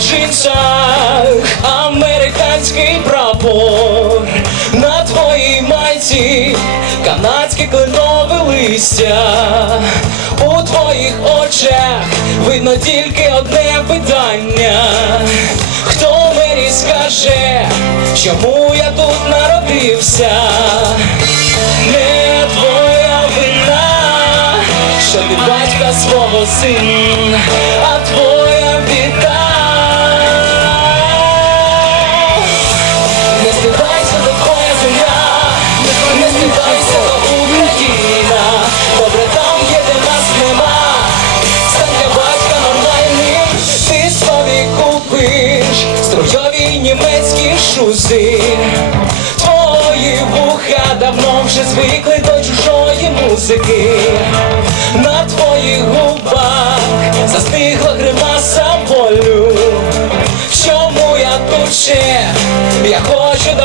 джинсах американський прапор на твоїй майці канадське кленове листя. У твоїх очах видно тільки одне питання. Хто мені скаже, чому я тут народився? Не твоя вина, що від батька свого син, а твоя німецькі. Твої вуха давно вже звикли до чужої музики. На твоїх губах застигла гримаса болю. Чому я тут ще? Я хочу